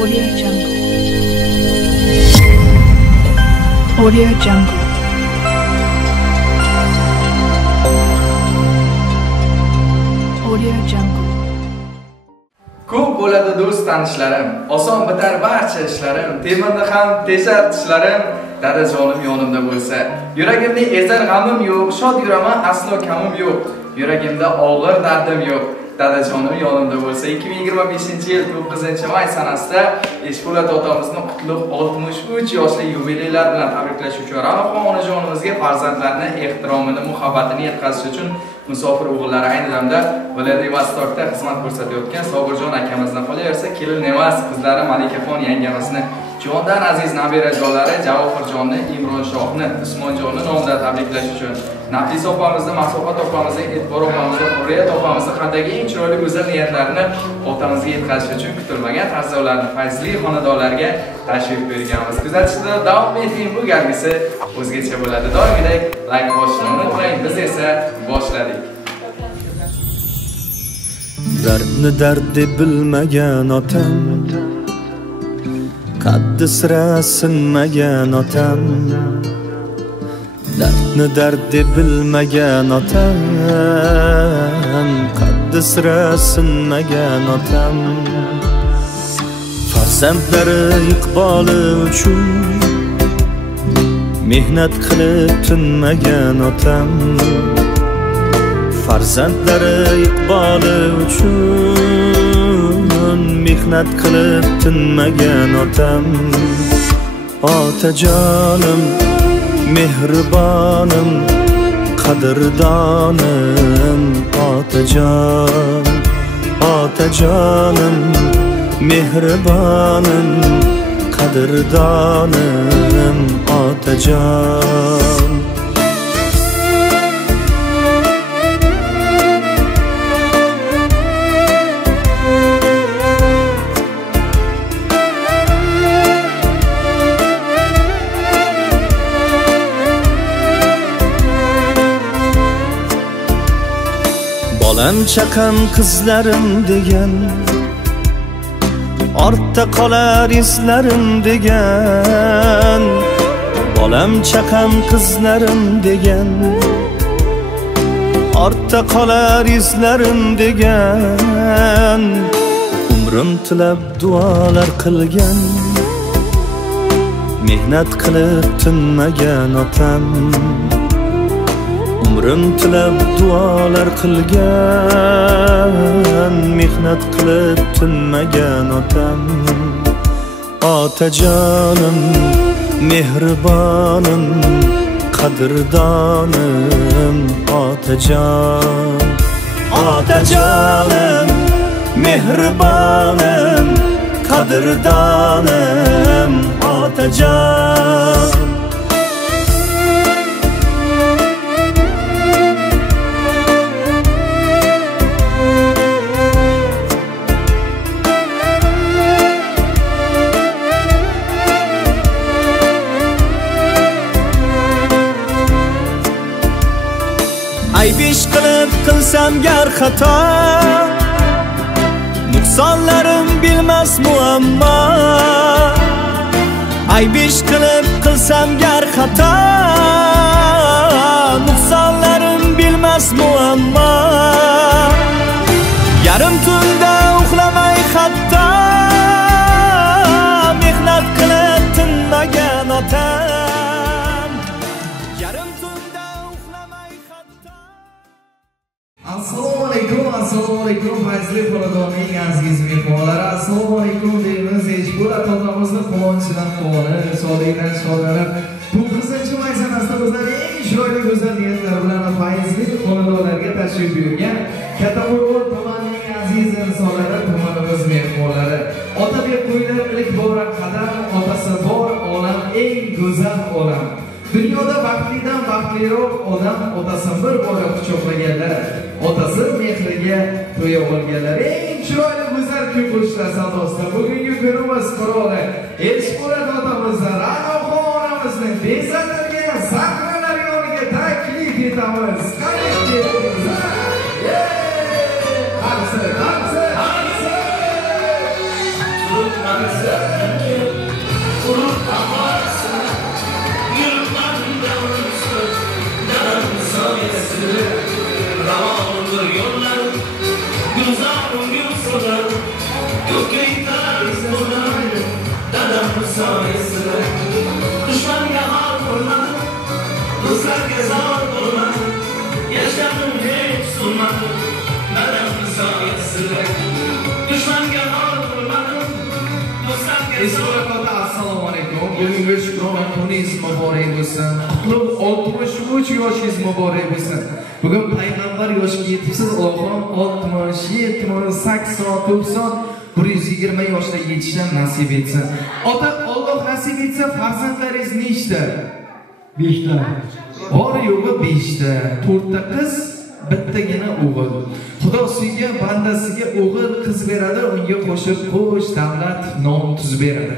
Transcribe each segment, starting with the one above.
Audio Jungle. Audio Jungle. Audio Jungle. Ko'p bo'ladi do'st tanishlarim, oson bitar barcha ishlarim, temirni ham teshar tishlarim, dadajonim yonimda bo'lsa. Yuragimni ezar g'amim yo'q, shod yuraman aslo kamim yo'q. Yuragimda og'ir dardim yo'q, dadajonim yonimda bo'lsa. 2025-yil 9-may sanasida Eshpo'lat otamizni qutlug' 63 yoshli yubileylar bilan tabriklash uchun Ramoxon onajonimizga farzandlarni ehtiromini, muhabbatini yetkazish uchun musofir o'g'illari ayni damda Vladivostokda xizmat ko'rsatayotgan Sobirjon akamizdan qolaversa, kelin emas qizlari Malikaxon yangamizni jondan aziz nabirajonlari Javohirjonni, Imronshohni, Usmonjonni nomidan tabriklash uchun Nafisa opamizni, Masohat opamizni, E'tibor opamizni, Hurriyat opamizni qadagi eng chiroyli go'zal niyatlarini otamizga yetkazish uchun kutilmagan tarzda ularni fayzli xonadonlarga tashrif buyurganmiz. Kuzatishda davom eting, bu galgisi o'zgacha bo'ladi. Doimgidek like bosishni unutmang. Biz esa boshladik. Dardni dard deb bilmagan otam, qaddi sira sinmagan otam. Dardni dard deb bilmagan otam, qaddi sira sinmagan otam. Farzandlari iqboli uchun mehnat qilib tinmagan otam. Farzandlari iqboli uchun mehnat qilib tinmagan otam. Otajonim, mehribonim, qadrdonim. Otajon, otajonim, mehribonim, qadrdonim. Otajon. Bolam chaqam qizlarim degan, ortda qolar izlarim degan. Bolam chaqam qizlarim degan, ortda qolar izlarim degan. Umrim tilab duolar qilgan, mehnat qilib tinmagan otam. Umrim tilab duolar qilgan, mehnat qilib tinmagan otam. Otajonim, mehribonim, qadrdonim. Otajon, otajonim, mehribonim, qadrdonim. Otajon. Aybish qilib qilsam gar xato, nuqsonlarim bilmas muammo. Aybish qilib qilsam gar xato, nuqsonlarim bilmas muammo. Yarim tunda uxlamay hatto, mehnat qilib tinmagan otam. Yarim tunda uxlamay hatto. Assalomu alaykum, fayzli xonadonning aziz mehmonlari. Assalomu alaykum deymiz. Eshpo'lat otamizni quvonchidan quvonib, shodlikdan shodlanib, 9-may sanasida o'zlari eng chiroyli go'zal niyatlar bilan fayzli xonadonlarga tashrif buyurgan Kattaqo'rg'on tumanining aziz insonlari, tumanimiz mehmonlari. Otabek qo'ylar ilk bora qadam, otasi bor olam, eng go'zal olam. Dunyoda baxtlidan baxtliroq odam otasi bir bora quchoqlaganlar, otasi mehriga to'ya olganlar. Eng chiroyli go'zal ko'pchilar sadosida bugungi kunimiz qiroli Eshpo'lat otamizni, Ramoxon onamizni bezatilgan sahnalar yoniga taklif etamiz. Qani kelibsiz? Hamsa. Dadamın sayesinde düşmanga har bo'lmadi, do'stlarga zor bo'lmadi, yashadim hech so'nmadi. Dadamın sayesinde düşmanga har bo'lmadi, do'stlarga zor. Assalomu alaykum. Bugungi shukrona kuningiz muborak bo'lsin. Qutlug' 63 yoshingiz muborak bo'lsin. Bugun payg'ambar yoshiga yetibsiz, Allohim 60, 70, 80, 90 120 yoshda yetishdan nasib etsin. Ota, Alloh nasib etsa farzandlaringiz nechta? 5 ta. Bor yo'g'i 5 ta. 4 ta qiz, bittagina o'g'il. Xudo suygan bandasiga o'g'il qiz beradi, unga qo'shib qo'sh davlat nom tuz beradi.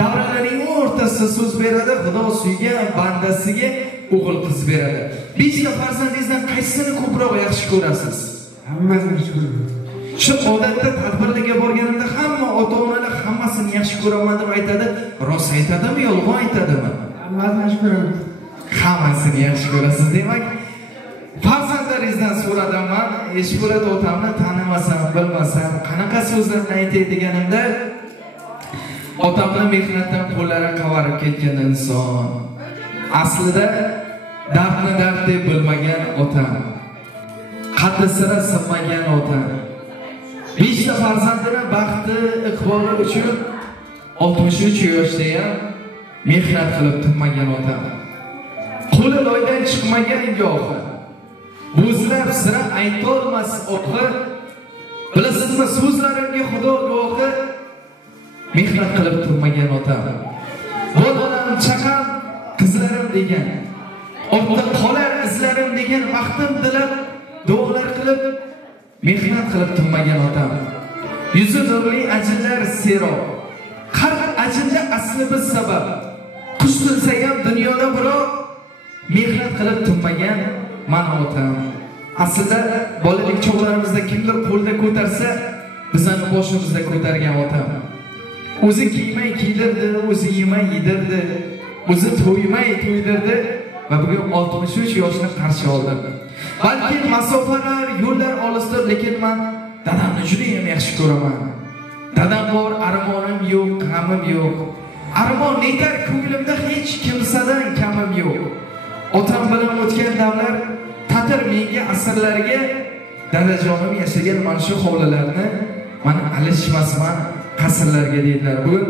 Davralarning o'rtasida so'z beradi, Xudo suygan bandasiga o'g'il qiz beradi. 5 ta farzandingizdan qaysini ko'proq yaxshi ko'rasiz? Hammasini yaxshi ko'raman. Shu odatda tadbirlarga borganimda hamma ota-onalar hammasini yaxshi ko'raman deb aytadi. Rost aytadimi, yolg'on aytadimi? Hammasini yaxshi ko'raman. Hammasini yaxshi ko'rasiz, demak. Farzandlaringizdan so'radaman, Eshbolada otamni tanimasam, bilmasam, qanaqa so'zlarni aytay deganimda, otamning mehnatdan qo'llari qavarib ketgan inson. Aslida dardni dard deb bilmagan otam. Qaddi sira sig'magan otam. 5 ta farzandini baxti, iqboli uchun 63 yoshda ham mehnat qilib tinmagan otam. Qo'li loydan chiqmagan gohi. Bo'zlab sira aytolmas o'qi. Bilasizmi, so'zlarimga Xudo guvohi, mehnat qilib turmagan otam. Bolalar, chaqam, qizlarim degan, ortda qolar izlarim degan vaqtim dilab duolar qilib mehnat qilib turmagan otam. Yuzi nurli ajinlar serob. Har ajinda asli biz sabab. Qush tilsa ham dunyoda biroq mehnat qilib turmagan mana otam. Aslida bolalik chog'larimizda kimdir qo'lda ko'tarsa, bizani boshimizda ko'targan otam. O'zi kiymay kiydirdi, o'zi yemay yedirdi, o'zi to'ymay to'ydirdi va bugun 63 yoshni qarshi oldi. Balki masofalar, yo'llar olisdir, lekin men dadamni juda ham yaxshi ko'raman. Dadam bor, armonim yo'q, g'amim yo'q. Armon netar ko'nglimda hech kimsadan kamim yo'q. Otam bilan o'tgan davlar ta'tir menga asrlarga dadajonim yashagan mana shu hovlilarni men alishmasman qasrlarga deydilar. Bugun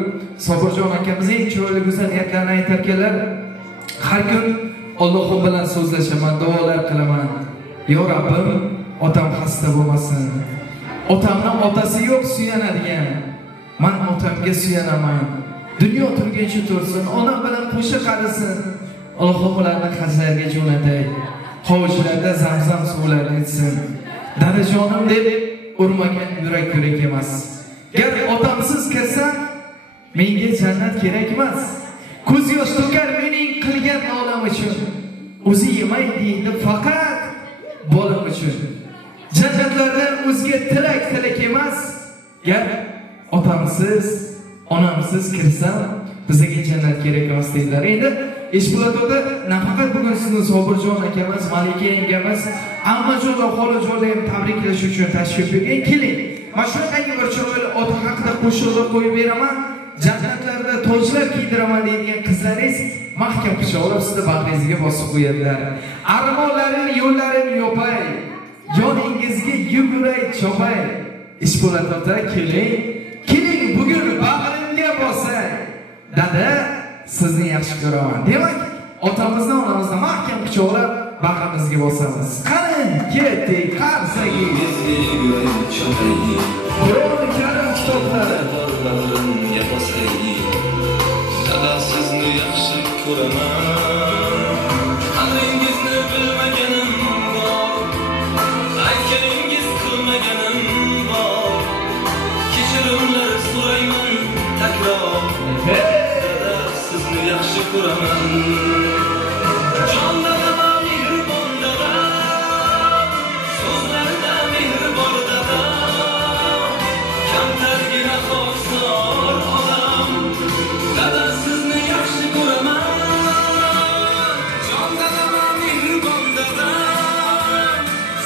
Sobirjon akamiz eng chiroyli go'zal niyatlarni aytarkanlar. Har kun Allohim bilan so'zlashaman, duolar qilaman. Yo Rabbim, otam xasta bo'lmasin. Otamning otasi yo'q suyanadigan. Men otamga suyanaman. Dunyo turguncha tursin, onam bilan qo'sha qarisin. Allohim ularni hajlarga jo'natay. Hovuzlarda zamzam suvlarini ichsin. Dadajonim deb urmagan yurak emas. Gar otamsiz kirsam, menga jannat kerak emas. Ko'z yosh to'kar mening qilgan nolam uchun. O'zi yemay deydi faqat bolam uchun. Jannatlardan o'zga tilak emas. Gar otamsiz, onamsiz kirsam, bizga jannat kerak emas deydilar. Endi Eshbolada nafaqat bugun sizni Sobirjon akamiz, Malika yengamiz, Ammajon va xolajonlar ham tabriklash uchun tashrif buyurgan. Keling, mana shunday bir chiroyli ota haqida qo'shiqlar qo'yib beraman. Jannatlarda tojlar kiydiraman deydigan qizlaringiz mahkam quchoqlab sizni bag'ringizga bosib qo'yadilar. Armonlaring, yo'llaring yopay, yoningizga yuguray chopay. Eshbolada keling, keling bugun bag'rimga bosay. Dada, sizni yaxshi ko'raman. Demak, otamizni, onamizni mahkam quchoqlab bag'rimizga bosamiz. Qani, ketdik, qarsaga. Qur'oni Karim kitoblari Dada, sizni yaxshi ko'raman. Qadringizni bilmaganim bor, aytganingiz qilmaganim bor. Kechirimlar so'rayman takror. Dada, sizni yaxshi ko'raman. Jon dadam, mehribon dadam, so'zlarida mehr bor dadam. Kamtargina xosor odam. Dada, sizni yaxshi ko'raman. Jon dadam, mehribon dadam,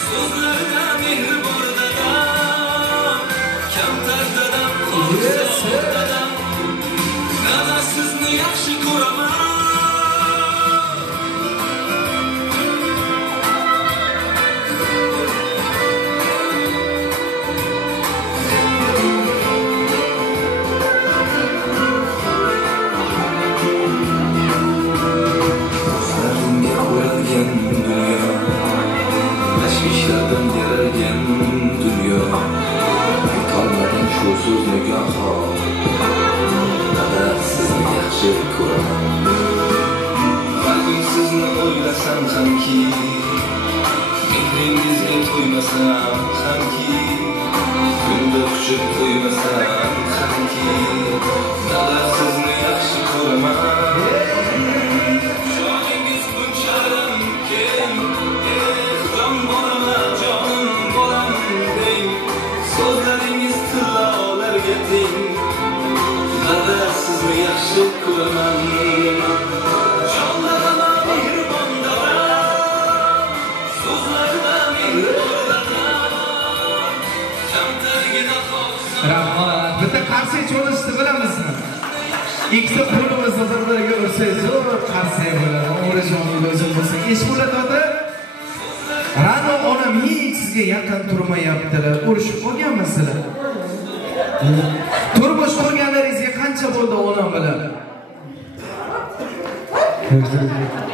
so'zlarida mehr bor dadam. Kamtar dadam Dada sizni yaxshi ko'raman. Tashvishlardan yaralgan dunyo, yetolmadim shu so'zni goho. Dada sizni yaxshi ko'raman. Balkim sizni o'ylasam hamki, mehringizga to'ymasam hamki, kunda quchib qo'ymasam hamki, dada sizni yaxshi ko'raman. Dada sizni yaxshi ko'raman. Jonlardan mehribon dada, so'zlaridan mehribon. Kamtargina xohsan. Rahmat. Bitta qarsak cho'lishni bilamizmi? Ikkita qo'limizni bir-biriga ursangiz zo'r qarsak bo'ladi. O'g'rijoning o'zim bo'lsa, ish bo'ladi. Rano onam hech sizga yaqin turmayaptilar. Urushib qolganmisizlar? Turmush qurganlaringizga qancha bo'ldi onam bilan?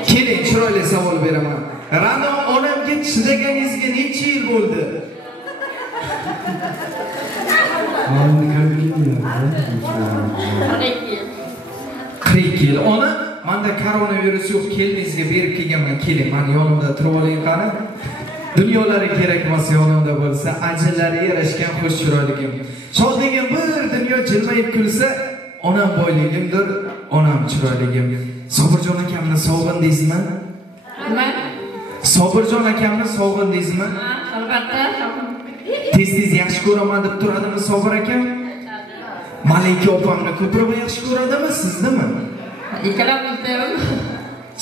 Keling, chiroyli savol beraman. Rano onamga chidaganingizga necha yil bo'ldi? 40 yil. Ona, menda koronavirus yo'q, keliningizga berib kelganman. Keling, meni yonimda turib oling qani. Dunyolari kerak emas yonimda bo'lsa, ajillari yarashgan xush chiroyligim. Shodligim bir dunyo jilmayib kulsa, onam boyligimdir, onam chiroyligim. Sobirjon akamni sog'indingizmi? Nima? Sobirjon akamni sog'indingizmi? Albatta. Tez-tez yaxshi ko'raman deb turadimi Sobir akam? Malika opamni ko'proq yaxshi ko'radimi, siznimi? Ikkalamizni.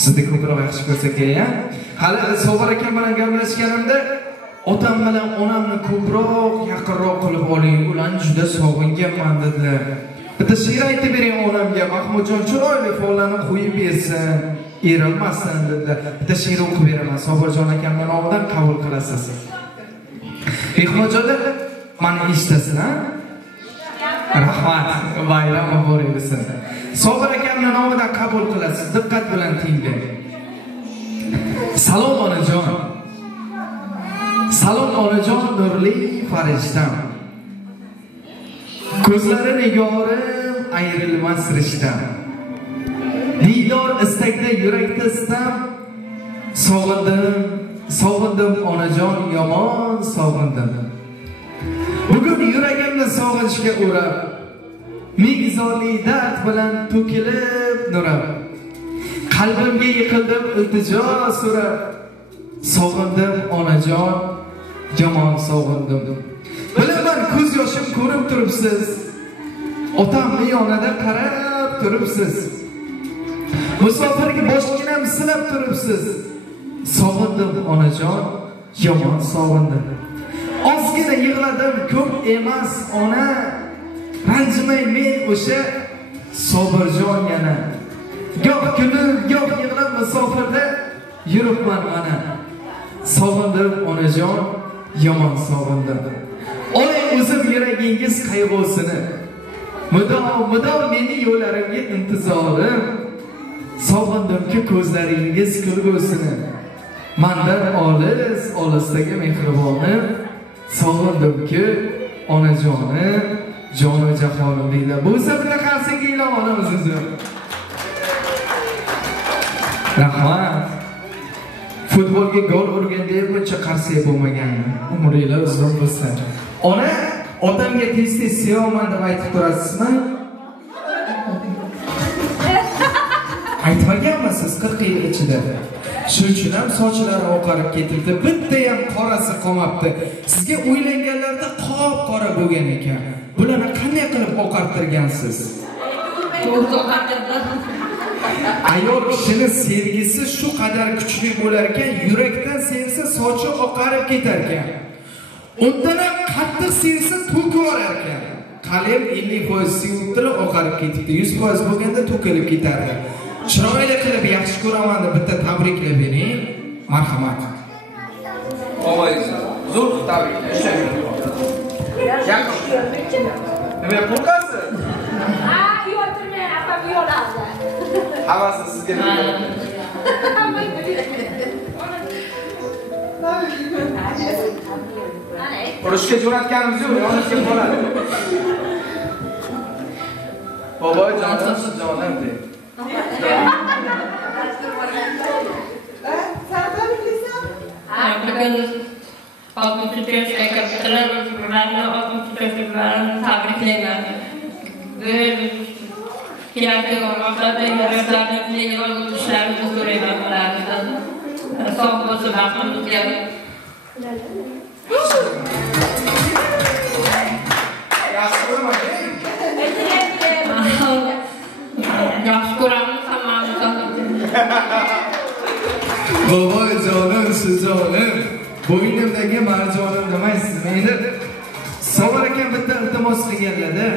Sizni ko'proq yaxshi ko'rsa kerak-a? Hali Sobir akam bilan gaplashganimda otam bilan onamni ko'proq yaqinroq qilib oling, ularni juda sog'inganman dedilar. Bitta she'r aytib bering onamga, Mahmudjon chiroyli follarni qo'yib bersin, erilmasin dedilar. Bitta she'r o'qib beraman, Sobirjon akamning nomidan qabul qilasiz. Mehmonjonlar, meni eshitasiz, ha? Rahmat, bayram muborak bo'lsin. Sobir akamning nomidan qabul qilasiz. Diqqat bilan tinglang. Salom onajon. Salom onajon, nurli farishtam. Ko'zlari nigorim ayrilmas rishtam. Diydor istakda yurakda istam. Sog'indim onajon, yomon sog'indim. Bugun yuragimni sog'inishga urab, mingzorli dard bilan to'kilib nurab, qalbimga yiqildim iltijo so'rab, sog'indim onajon, yomon sog'indim. Bilaman ko'z yoshim ko'rib turibsiz, otamni yonida qarab turibsiz, musofirga boshginam silab turibsiz. Sog'indim onajon, yomon sog'indim. Ozgina yig'ladim, ko'p emas ona. Ranjimay men o'sha Sobirjon yana. Goh kulib, goh yig'lab musofirda yuribman mana. Sog'indim onajon, yomon sog'indim. Oling o'zim yuragingiz qayg'usini. Mudom meni yo'llarimga intizorim. Sog'indimki ko'zlaringiz kulgusini. Mandan olisdagi mehribonim. Sog'indimki onajonim, jonu jahonim deydi. Bu sabda qarsangi ilon onamiz o'zi. Rahmat. Futbolga gol urganda buncha qarsak bo'lmagan. Umringlar uzun bo'lsin. Ona, otamga tez-tez sevaman deb aytib turasizmi? Aytmaganmisiz 40 yil ichida? Shuning ham sochlari oqarib ketibdi, bitta ham qorasi qolmabdi. Sizga o'ylanganlarda qop-qora bo'lgan ekan. Bularni qanday qilib oqartirgansiz? Ayol kishini sevgisi shu qadar kuchli bo'lar ekan, yurakdan sevsa sochi oqarib ketar ekan. Undan ham qattiq sevsa to'kib olar ekan. halem 50% suyuqtili oqarib ketibdi. 100% bo'lganda to'kilib ketardi. Chiroyli qilib yaxshi ko'raman deb bitta tabriklab bering. Marhamat. Ovoyingizlar. Zo'r tabriklar. Ishlayman. Yaqin. Nima qo'rqasiz? Yo'tirmay, apam yo'ladi. Havasi sizga nima? Urushga jo'natganimiz yo'q, yonishga bo'ladi. Boboy jonim, jonim de. Bugun oltinchi yoshga kiribdilar, ularni oltinchi yoshga bilan tabriklayman. Kerakli o'rmoqlarda yoshlarni yo'l o'tishlarini so'rayman ulardan. Sog' bo'lsin, baxtimizga. Yaxshi ko'raman. Yaxshi ko'ramiz hammamiz. Boboy jonim, sujonim. Bo'ynimdagi marjonim demaysiz, mayli. Sovur ekan bitta iltimos qilganlar-da.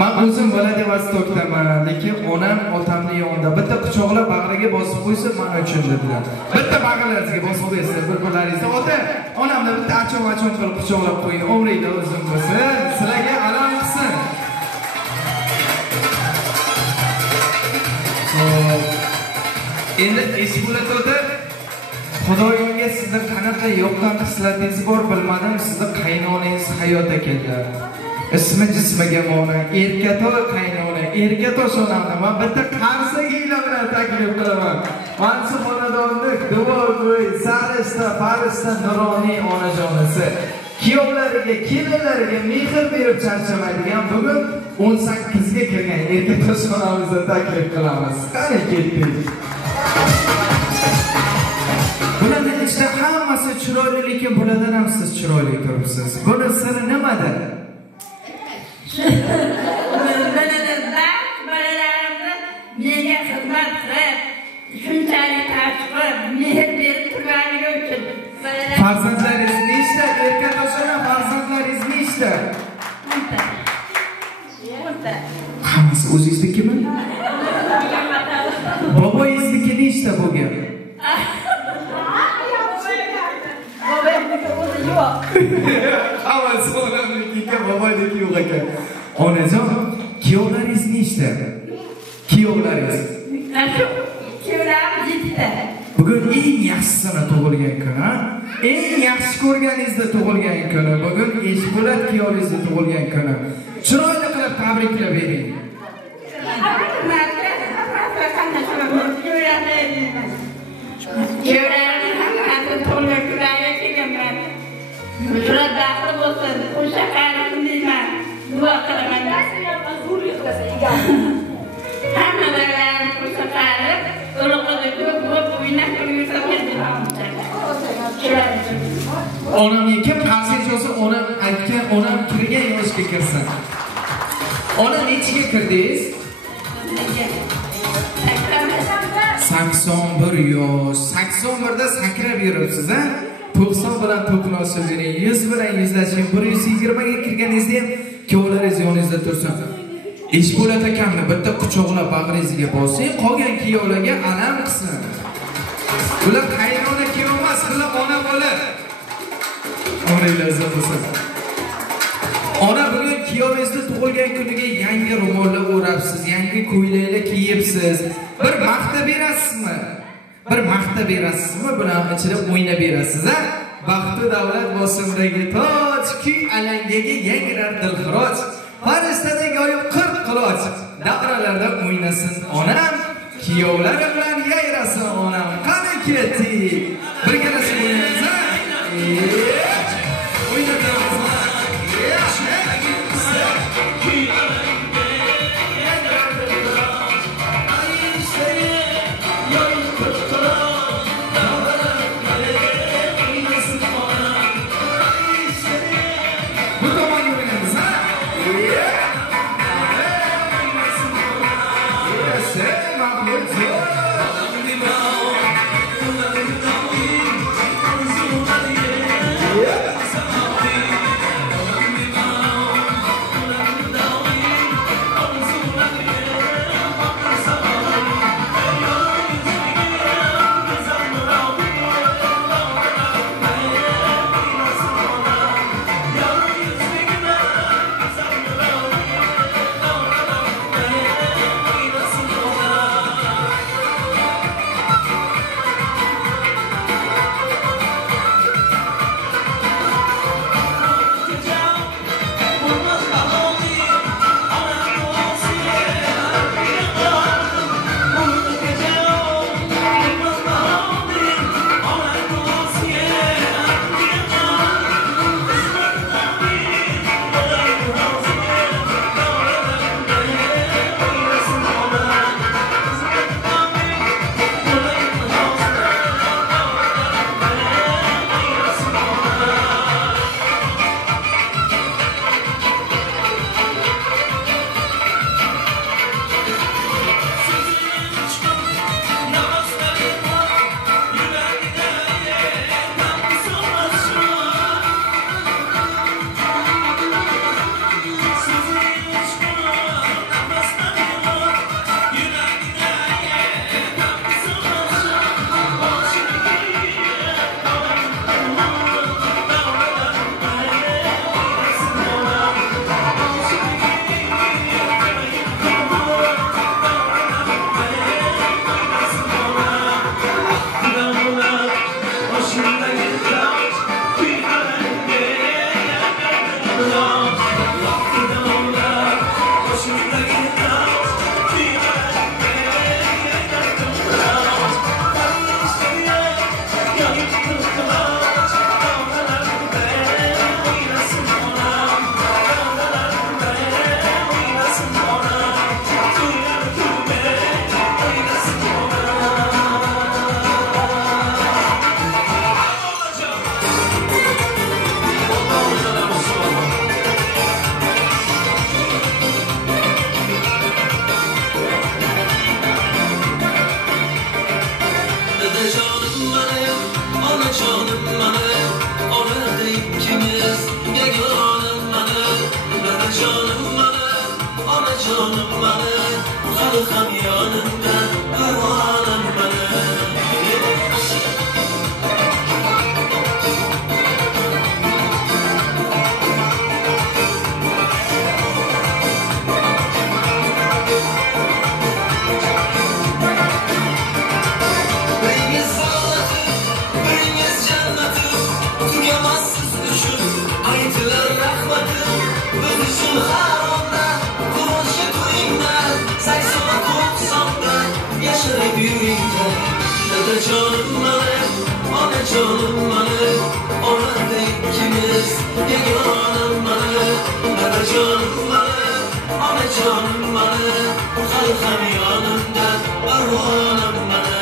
Men o'zim bolada Vostokdaman, lekin onam otamni yonida bitta quchoqlab bag'riga bosib qo'ysa, men uchun dedilar. Bitta bag'ringizga bosib qo'yasiz, bir-birlaringizni. Ota, onamni bitta achon-achon qilib quchoqlab qo'ying, umringda uzun bo'lsin, sizlarga alam qilsin. Endi Esbulat ota, Xudoyimga sizning qanaqa yoqqan xislatingiz bor bilmadim, sizning qaynonangiz hayot ekanlar. Ismi jismiga mona, erkatoy qaynona, erkatoy sonani men bitta qarsaginglar bilan taklif qilaman. Mansub xonadonni duvogo'y, sarishta, farishta, nuroniy onajonisi. Kuyovlariga, kelinlariga mehr berib charchamaydigan bugun 18 ga kirgan erkatoy sonamizni taklif qilamiz. Qani ketdik. Bularning ichida hammasi chiroyli, lekin bulardan ham siz chiroyli turibsiz. Buni siri nimada? Bolalarimni menga xizmat qilib, shunchalik tashqib, mehr berib turganligi uchun. Farzandlaringiz nechta? Erkatoshona farzandlaringiz nechta? Hammasi o'zingiznikimi? Boboyingizniki nechta bo'lgan? Hammasi onamniki, boboyniki yo'q ekan. Onajon, kuyovlaringiz nechta? Kuyovlaringiz? Kuyovlarim 7 ta. Bugun eng yaxshisini tug'ilgan kuni, eng yaxshi ko'rganingizda tug'ilgan kuni, bugun Esbulat kuyovingizni tug'ilgan kuni. Chiroyli qilib tabriklab bering. Kuyovlarim hammasi tug'ilgan kunlarga kelganman. Jurat baxtli bo'lsin, o'sha qarim deyman. Duo qilaman. Hammalarim o'sha qarim to'liqida ko'p o'ynab yursa Onamga kim qarshi bo'lsa, onam aytgan, onam kirgan yoshga kirsin. Ona nechiga kirdingiz? 81 yosh. 81da sakrab yuribsiz, ha? 90 bilan to'qnashishing, 100 bilan yuzlashing, 120 ga kirganingizda ham kuyovlaringiz yoningizda tursin. Esbulat akamni bitta quchoqlab bag'ringizga bosing, qolgan kuyovlarga alam qilsin. Bular qaynona kuyov emas, bular ona bola. Umringizda bo'lsin. Ona bugun kuyovingizni tug'ilgan kuniga yangi ro'mollar o'rabsiz, yangi ko'ylaklar kiyibsiz. Bir maqta berasizmi? Bir maqta berasizmi? Bular ichida o'ynab berasiz, ha? Baxtu davlat bosimdagi toj, kuy alangaga yangirar dilxiroj. Farishtaday yoyib 40 quloch. Davralarda o'ynasin onam, kuyovlari bilan yayrasin onam. Qani ketdik. Birgalashib o'ynaymiz, ha? O'ynab beramiz. Onajonim mana, onajonim mana, hali ham yonimda parvonim mana. Onajonim mana, onajonim mana, onada ikkimiz yagonam mana. Onajonim mana, onajonim mana, hali ham yonimda parvonim mana.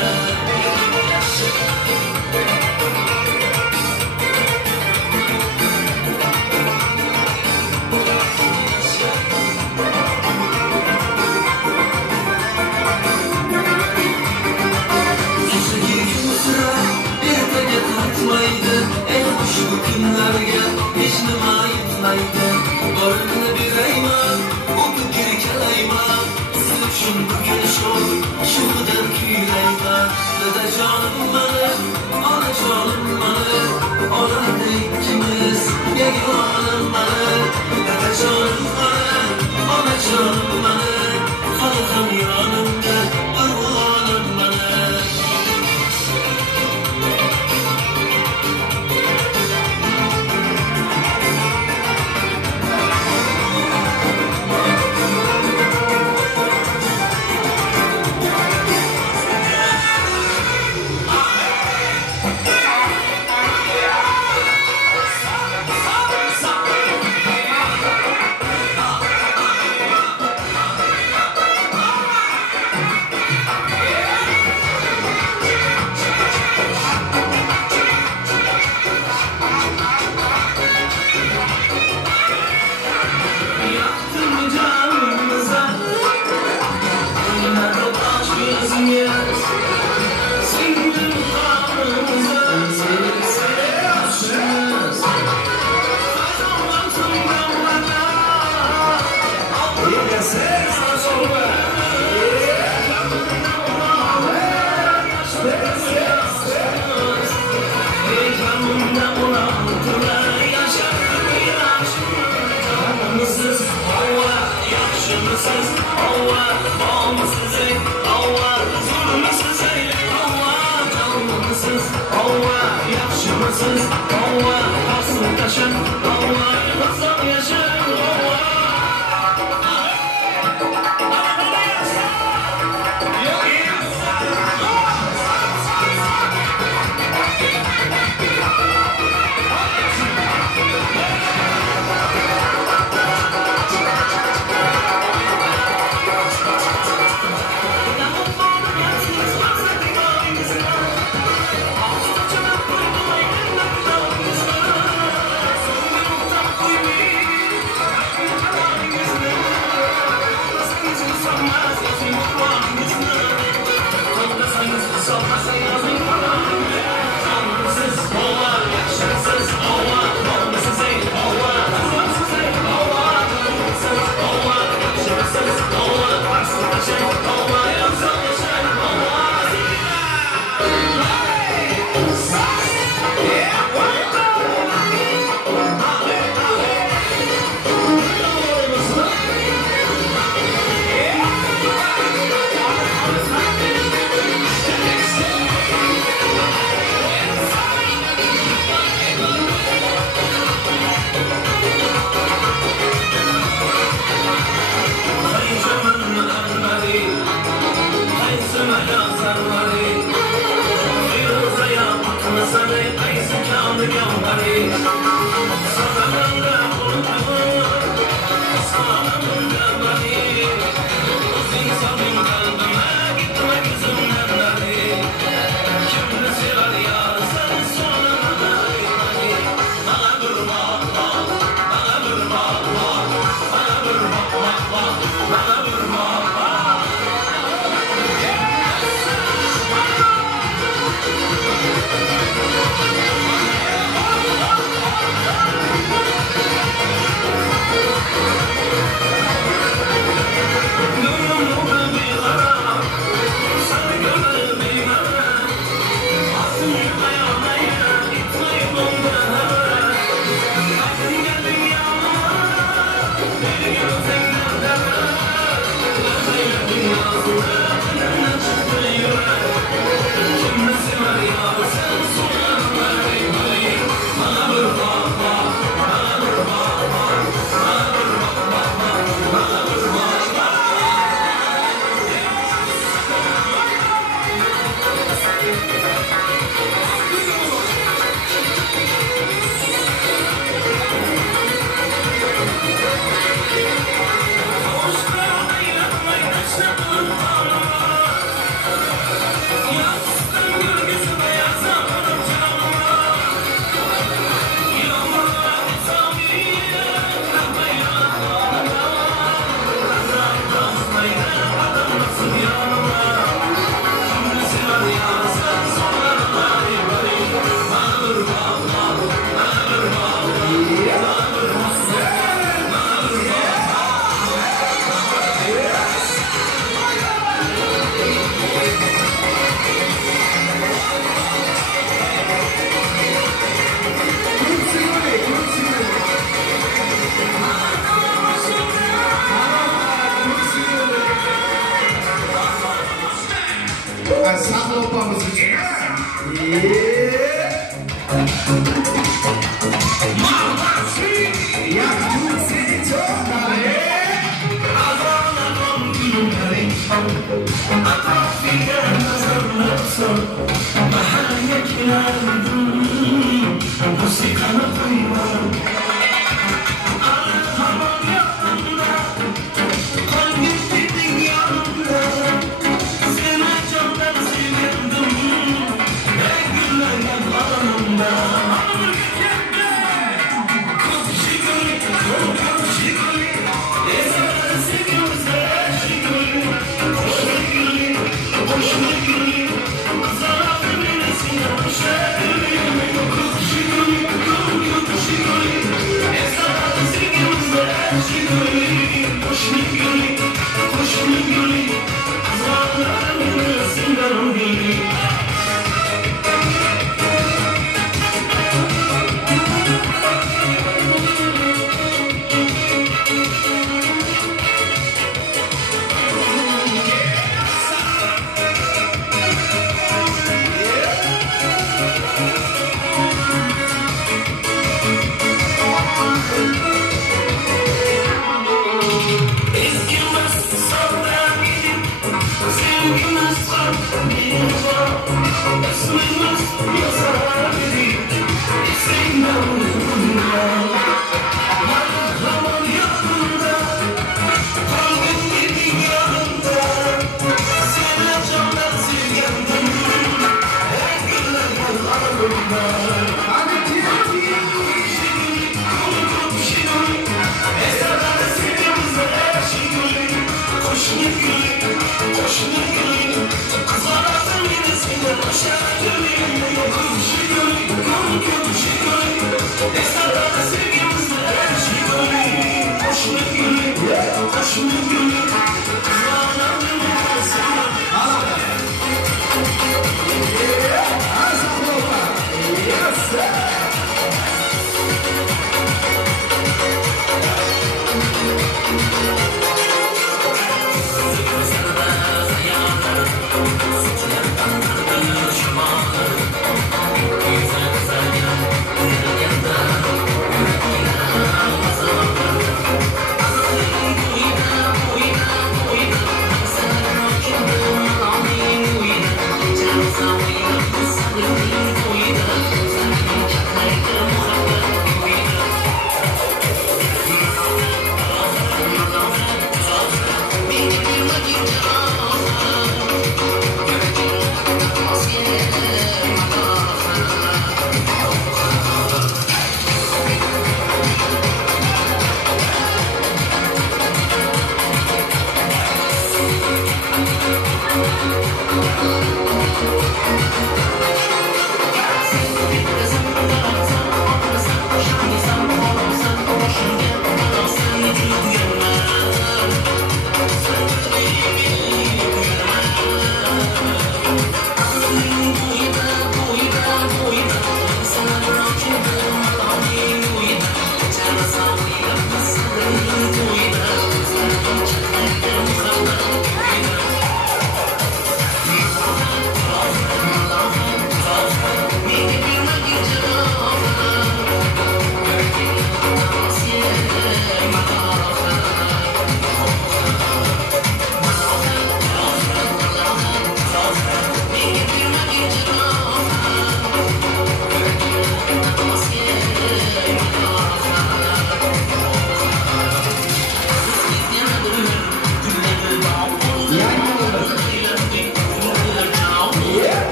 Shu kunlarga hech nima aytmaydi. Borini berayman, o'tib kelkalayman. Siz uchun bugun shu qadar kuylayman. Dadajonim mana, onajonim mana, onada ikkimiz yagonam mana. Dadajonim mana, onajonim mana, hali ham yonimda parvonim mana. son bahane kirardım musikana koymam hamam yanımda kalbim dedin yanımda seni candan sevindim ve güller yanlarımda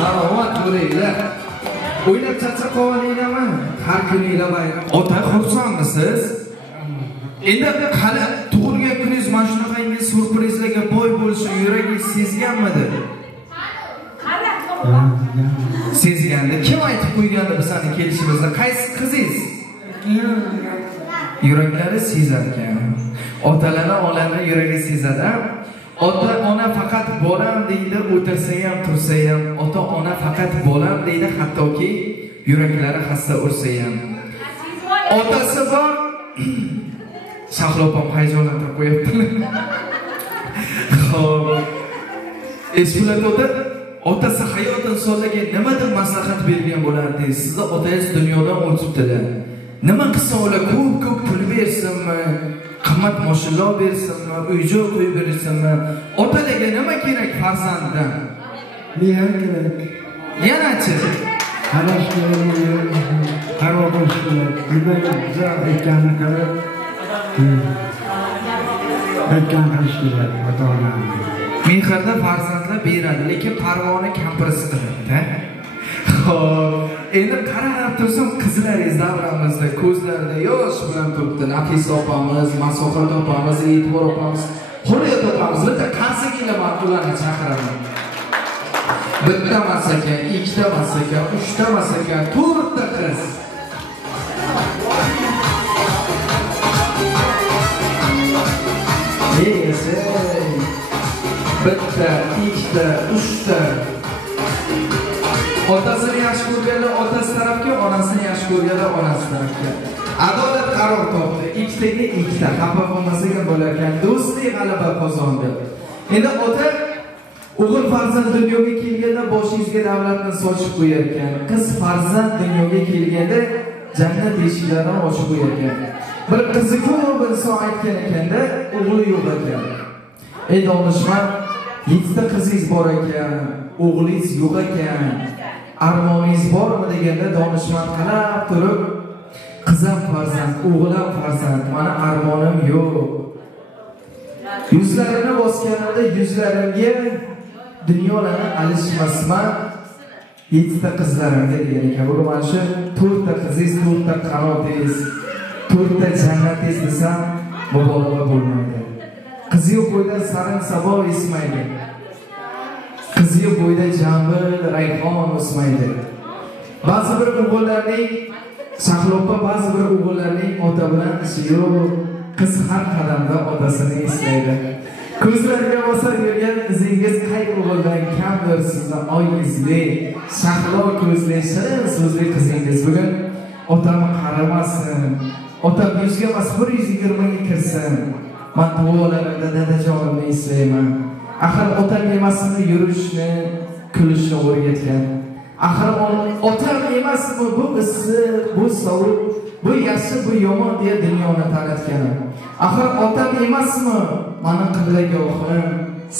Salomat bo'linglar. O'ylab charchab qolganinglarmi? Har kuninglar bayram. Ota xursandmisiz? Endi hali tug'ilgan kuningiz mana shunaqangi surprizlarga boy bo'lishini yuragingiz sezganmidi? Sezganda kim aytib qo'ygandi bizani kelishimizda? Qaysi qizingiz? Yuraklari sezar ekan. Otalarni onalarni yuragi sezadi. Ota ona faqat bolam deydi, o'tirsa ham tursa ham. Ota ona faqat bolam deydi, hattoki yuraklari hassa ursa ham. Otasi bor. Saqlopam hayajonlanib qo'yapti. Xo'p. Eslatadi. Otasi hayot insonlarga nimadir maslahat bergan bo'lardi. Sizni otangiz dunyodan o'tibdilar. Nima qilsa ular ko'p pul bersinmi? Qimmat mashinalar bersinmi? Uy-joy qo'yib bersinmi? Otalarga nima kerak farzanddan? Mehr kerak. Yana-chi? Qarash kerak, qaror qilish kerak. Nimaga bizlar aytganini qarab, aytgan qilish kerak ota-onani. Mehrda farzandlar beradi, lekin parvoni kampirisi qiladi-da. Xo'p, endi qarab tursam qizlaringiz davramizda ko'zlarida yosh bilan turibdi. Nafisa opamiz, Masohat opamiz, E'tibor opamiz, Hurriyat opamiz. Bitta qarsiginglar ularni chaqiraman. Bitta emas ekan, ikkita emas ekan, uchta emas ekan, to'rtta qiz. Bitta, ikkita, uchta. Otasini yaxshi ko'rganlar otasi tarafga, onasini yaxshi ko'rganlar onasi tarafga. Adolat qaror topdi. Ikkitaga ikkita. Xafa bo'lmasaga bo'lar ekan. Do'stlik g'alaba qozondi. Endi ota o'g'il farzand dunyoga kelganda boshingizga davlatni sochib qo'yar ekan. Qiz farzand dunyoga kelganda jannat eshiklarini ochib qo'yar ekan. Bir qizi ko'p inson aytgan ekanda, o'g'li yo'q ekan. Ey donishmand, 7 ta qizingiz bor ekan, o'g'lingiz yo'q ekan. Armoningiz bormi deganda donishmand qarab turib, qizim farzand, o'g'lim farzand, meni armonim yo'q. Yuzlarini bosganimda yuzlarimga dunyolarni alishmasman. 7 ta qizlarim degan ekan. Bu mana shu 4 ta qizingiz, 4 ta qanotingiz, 4 ta jannatingiz desam mubolag'a bo'lmaydi. Qizi yo'q bo'yda sarin sabo esmaydi. Qizi yo'q bo'yda jambil, rayhon o'smaydi. Ba'zi bir o'g'illarning saqlopa, ba'zi bir o'g'illarning ota bilan ishi yo'q. Qiz har qadamda otasini eslaydi. Ko'zlariga bosar yurgan izingiz qay o'g'ildan kamdir sizni oyingizli, shahlo ko'zli, shirin so'zli qizingiz bugun otamni qaramasin. Otam 100 ga emas 120 ga kirsin. Men duolarimda dadajonimni eslayman. Axir otam emasmi yurishni, kulishni o'rgatgan. Axir otam emasmi bu issiq, bu sovuq, bu yaxshi, bu yomon deya dunyoni tanitgan. Axir otam emasmi meni qiblagohim,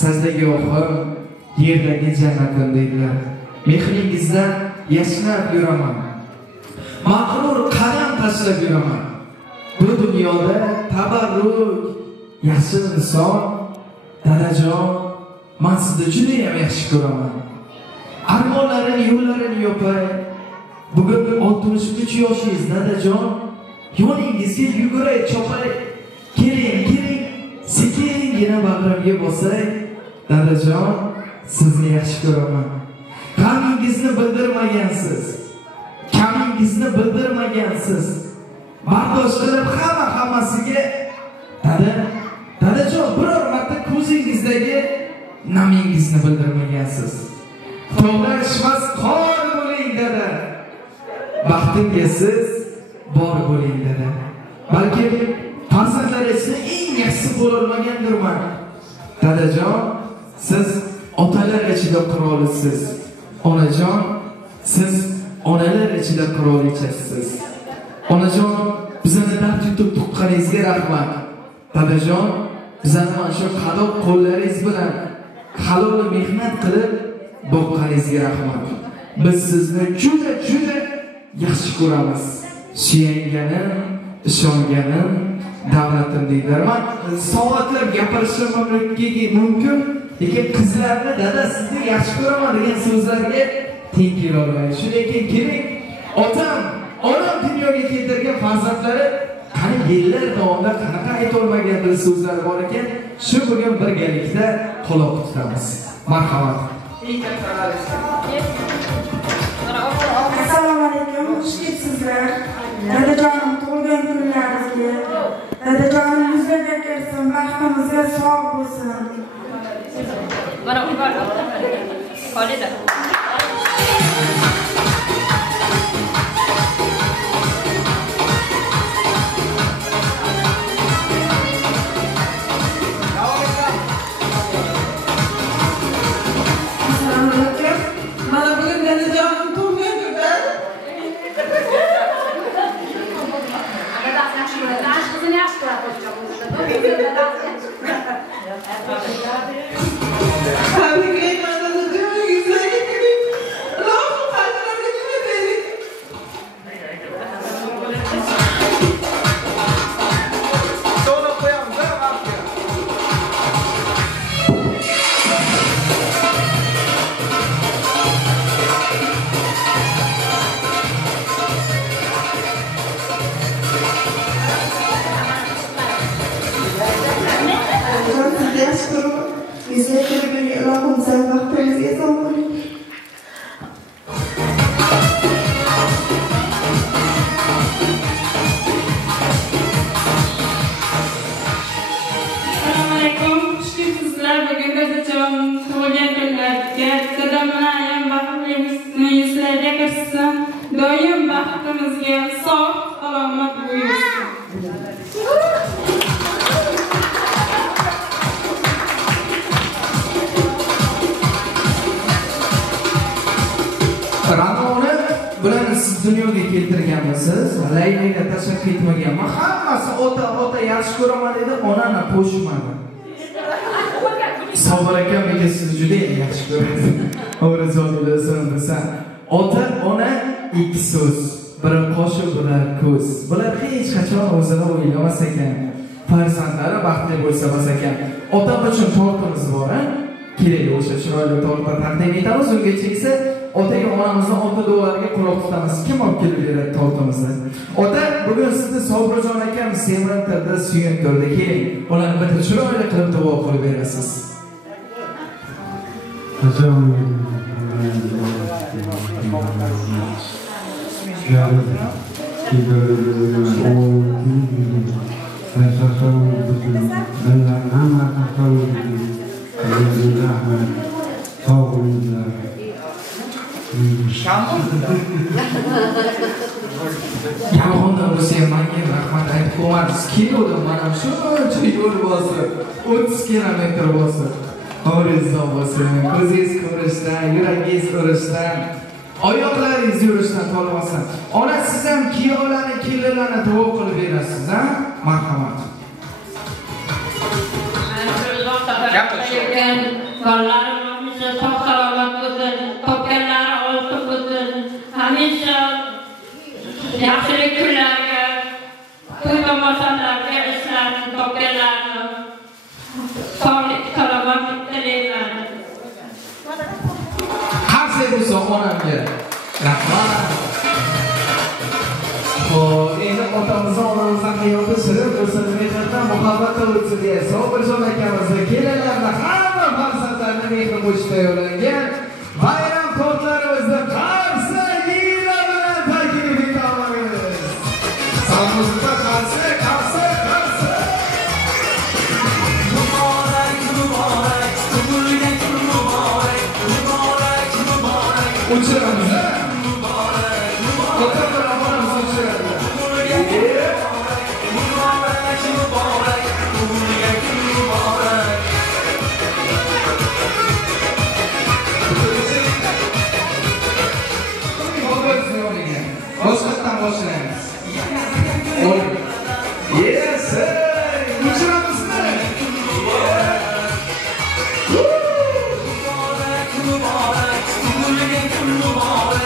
sajdagohim, yerdagi jannatim dedilar. Mehringizdan yashnab yuraman. Mag'rur qadam tashlab yuraman. Bu dunyoda tabarruk, yaxshi inson, dadajon, men sizni juda ham yaxshi ko'raman. Armonlarini, yo'llarini yopay. Bugun 63 yoshingiz dadajon, yoningizga yuguray, chopay. Keling, sekingina bag'rimga bosay. Dadajon, sizni yaxshi ko'raman. G'amingizni bildirmagansiz. Kamingizni bildirmagansiz. Bardosh qilib hammasiga dadajon biror marta ko'zingizdagi namingizni bildirmagansiz. To'g'rashmas qor bo'ling dada. Baxtimga siz bor bo'ling dada. Balki farzandlaringizni eng yaxshi bo'lolmagandirman. Dadajon, siz otalar ichida qirolisiz. Onajon, siz onalar ichida qirolichasiz. Onajon, bizani dard yutib tuqqaningizga rahmat. Dadajon, bizani mana shu qadoq qo'llaringiz bilan halol mehnat qilib boqqaningizga rahmat. Biz sizni juda yaxshi ko'ramiz. Suyanganim, ishonganim, davlatim deydilar. Men soatlab gapirishim mumkin, lekin qizlarni dada sizni yaxshi ko'raman degan so'zlarga teng kela olmaydi. Shunday ekan keling, otam, onam dunyoga keltirgan farzandlari qani yillar davomida qanaqa aytolmagan bir so'zlari bor ekan, shu bugun birgalikda quloq tutamiz. Marhamat. Assalomu alaykum, xush kelibsizlar. Dadajonim tug'ilgan kunlaringizga, dadajonim yuzlarga kirsin, baxtimizga sog' bo'lsin. Mana u bor. Qolida. Mana bugun dadajonim tug'ilgan kunlar. Tabriklayman dadajonim, yuzlarga kiring. Allohim xatirlarga nima bering. So'rab qo'yamiz, vaqtga. Sizga yaxshi ko'raman. Yuzlarga kirgan Allohim sizga baxtimizga sog' bo'ling. Assalomu alaykum. Xush kelibsizlar. Bugun dadajonim tug'ilgan kunlarga dadam bilan ayam baxtli yuzlarga kirsin. Doim baxtimizga sog' salomat bo'lsin. Ranoni bilan siz dunyoga keltirganmisiz? Laylayga tashlab ketmaganman. Hammasi ota yaxshi ko'raman dedi, onani qo'shmadi. Sabr akam aka sizni juda yaxshi ko'radi. O'rizingizdan desam, ota, ona ikki so'z, biri qo'shiq, biri ko'z. Bular hech qachon o'zini o'ylamas ekan. Farzandlari baxtli bo'lsa bas ekan. Ota uchun tortimiz bor, a? Kerak o'sha chiroyli tortni taqdim etamiz, ungacha esa otaga onamizni olti duolariga quloq tutamiz. Kim olib kelib beradi tortimizni? Ota, bugun sizni Sobirjon akam semirtirdi, suyuntirdi. Keling, ularni bitta chiroyli qilib duo qilib berasiz. Assalomu Yolg'onda bo'lsa ham menga rahmat aytib qo'ymadingiz. Keldim, mana shuncha yo'l bosib, 30 kilometr bosib. Qo'lingiz bo'lsin, ko'zingiz ko'rishdan, yuragingiz urishdan, oyoqlaringiz yurishdan qolmasin. Ona, siz ham kuyovlarni, kelinlarni duo qilib berasiz, ha? Marhamat. Qo'llarim hamisha sog' salomat bo'lsin, topganlari oltin bo'lsin. Hamisha yaxshilik kunlarga, to'y tomoshalarga ishlarni topganlarni sog'lik, salomatlik tilayman. Qarsak bo'lsa onamga rahmat. Xo'p, endi otamizni, onamizni hayoti shirin bo'lsin, mehnatdan muhabbatda o'tsin deya Sobirjon akamizni, kelinlarni, hamma farzandlarni mehr qo'shib tayyorlangan bayram tortlarimizni qarsa yigitlar bilan taklif etamiz. Salomimizda qarsa. Muborak, muborak, tug'ilgan kun muborak, muborak, muborak, Uçuramiz, ha? muborak, Ota bilan onamizni uçuramiz. tug'ilgan kun muborak, muborak, tug'ilgan kun muborak. Boshqatdan boshlaymiz. Yes, uchiramizmi? Muborak, muborak, tug'ilgan kun muborak.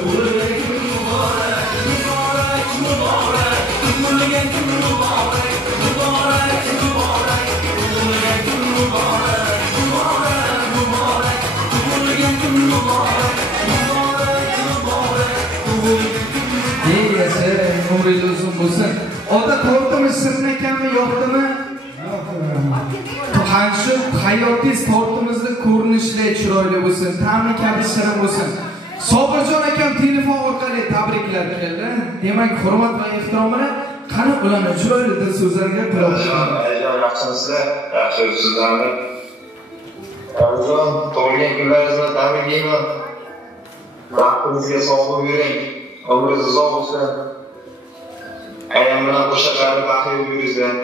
tug'ilgan kun muborak, muborak, muborak, tug'ilgan kun muborak, muborak, muborak, tug'ilgan kun muborak, muborak, muborak, tug'ilgan kun muborak, muborak, muborak, tug'ilgan kun ey yasha, umringiz uzun bo'lsin. Oda tortimiz sizin ekanmi, yo'qmi? Qancha hayotingiz tortimizni ko'rinishiday chiroyli bo'lsin, ta'mi kabi shirin bo'lsin. Sobirjon akam telefon orqali tabriklar keldi. Demak, hurmat va ehtiromini qani ularni chiroyli dil so'zlarga quloq tuting. Yaxshimisizlar? Yaxshi sizlarni. Ramazon tug'ilgan kunlaringizni tabriklayman. Vaqtingizga sog'ib yuring. Umringiz uzoq bo'lsin. Ayam bilan qo'shaqlarni baxtli yuringizlar.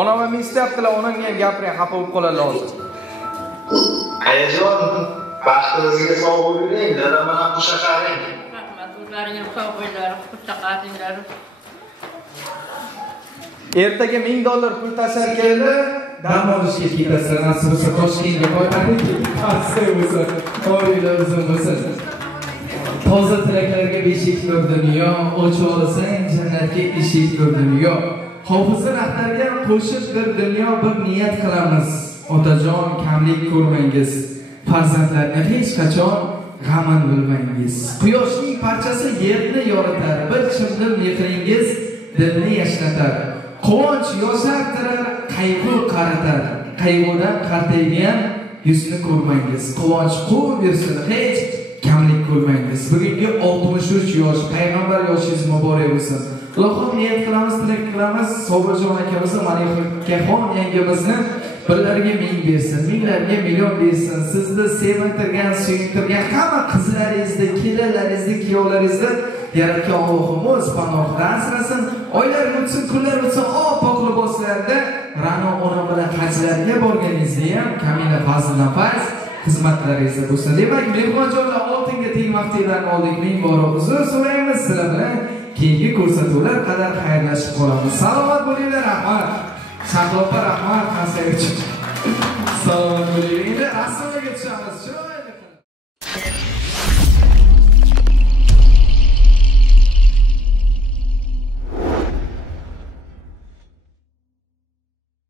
Onam ham istayaptilar, onamga ham gapiring, xafa bo'lib qolar lozim. Ayajon, baxtingizga sog'ib yuring. Dadam bilan qo'shaqlaring. Rahmat, o'zlaringiz sog' bo'linglar, qo'shaqlaringlar. Ertaga $1000 pul tashar keldi, dam olishga ketasizlar. Nasib bo'lsa Toshkentga qo'yib tavsiya bo'lsa, oylar uzun bo'lsin. Toza tilaklarga beshikdir dunyo, och olasang jannatga eshikdir dunyo. Hofizlar rahbarga qo'shiqdir dunyo, bir niyat qilamiz. Otajon, kamlik ko'rmangiz. Farzandlarga hech qachon g'amin bilmangiz. Quyoshning parchasi yerni yoritar, bir chimdim mehringiz dilni yashnatar. Quvonch yoshartirar, qayg'u qaritar. Qayg'udan qartaygan yuzni ko'rmangiz. Quvonch quvib yursin, hech kamlik ko'rmangiz. Bugungi 63 yosh payg'ambar yoshingiz muborak bo'lsin. Allohga niyat qilamiz, tilak qilamiz. Sobirjon akamizni, Malikaxon yangamizni birlarga 1000 bersin, minglarga million bersin. Sizni sevintirgan, suyuntirgan hamma qizlaringizni, kelinlaringizni, kuyovlaringizni yaratgan Allohim o'z panohida asrasin. Oylar o'tsin, kunlar o'tsin, oppoq liboslarda Ra'no ona bilan hajlarga borganingizda ham Kamila Fazilnafas xizmatlaringizda bo'lsin. Demak, mehmonjonlar oltinga teng vaqtinglarni oldik. Ming bora uzr so'raymiz sizlar bilan. Keyingi ko'rsatuvlar qadar xayrlashib qolamiz. Salomat bo'linglar, rahmat. Sahlopa rahmat, qanday uchun. Salomat bo'linglar. Rasmga tushamiz.